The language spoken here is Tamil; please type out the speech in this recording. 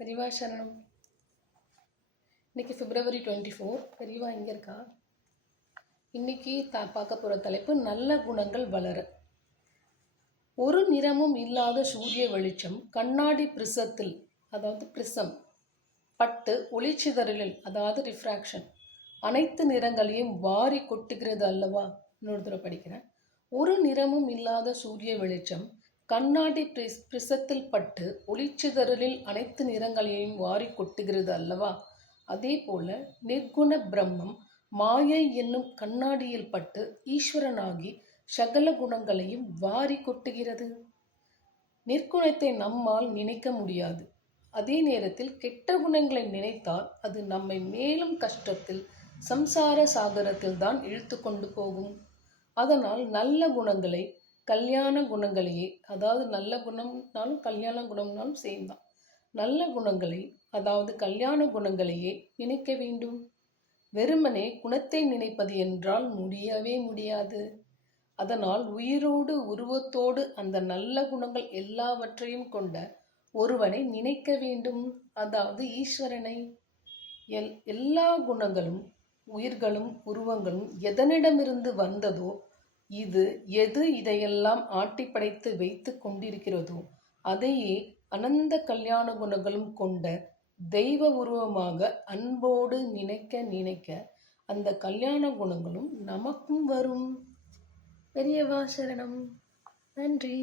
பெரியவா சரணம். இன்னைக்கு February 24. பெரியவா இங்கே இருக்கா? இன்னைக்கு பார்க்க போகிற தலைப்பு நல்ல குணங்கள் வளர. ஒரு நிறமும் இல்லாத சூரிய வெளிச்சம் கண்ணாடி பிரிசத்தில், அதாவது பிரிசம் பட்டு ஒளிச்சிதறலில், அதாவது ரிஃப்ராக்ஷன், அனைத்து நிறங்களையும் வாரி கொட்டுகிறது அல்லவா? இன்னொரு தடவை படிக்கிறேன். ஒரு நிறமும் இல்லாத சூரிய வெளிச்சம் கண்ணாடி பிரிசத்தில் பட்டு ஒளிச்சிதறலில் அனைத்து நிறங்களையும் வாரி கொட்டுகிறது அல்லவா? அதே போல நிர்குண பிரம்மம் மாயை என்னும் கண்ணாடியில் பட்டு ஈஸ்வரனாகி சகல குணங்களையும் வாரி கொட்டுகிறது. நிர்குணத்தை நம்மால் நினைக்க முடியாது. அதே நேரத்தில் கெட்ட குணங்களை நினைத்தால் அது நம்மை மேலும் கஷ்டத்தில், சம்சார சாகரத்தில் தான் இழுத்து கொண்டு போகும். அதனால் நல்ல குணங்களை, கல்யாண குணங்களையே, அதாவது நல்ல குணம்னாலும் கல்யாண குணம்னாலும் சேம் தான், நல்ல குணங்களை, அதாவது கல்யாண குணங்களையே நினைக்க வேண்டும். வெறுமனே குணத்தை நினைப்பது என்றால் முடியவே முடியாது. அதனால் உயிரோடு உருவத்தோடு அந்த நல்ல குணங்கள் எல்லாவற்றையும் கொண்ட ஒருவனை நினைக்க வேண்டும், அதாவது ஈஸ்வரனை. எல்லா குணங்களும் உயிர்களும் உருவங்களும் எதனிடமிருந்து வந்ததோ, எது இதையெல்லாம் ஆட்டி படைத்து வைத்து கொண்டிருக்கிறதோ அதையே அனந்த கல்யாண குணங்களும் கொண்ட தெய்வ உருவமாக அன்போடு நினைக்க நினைக்க அந்த கல்யாண குணங்களும் நமக்கும் வரும். பெரியவா சரணம். நன்றி.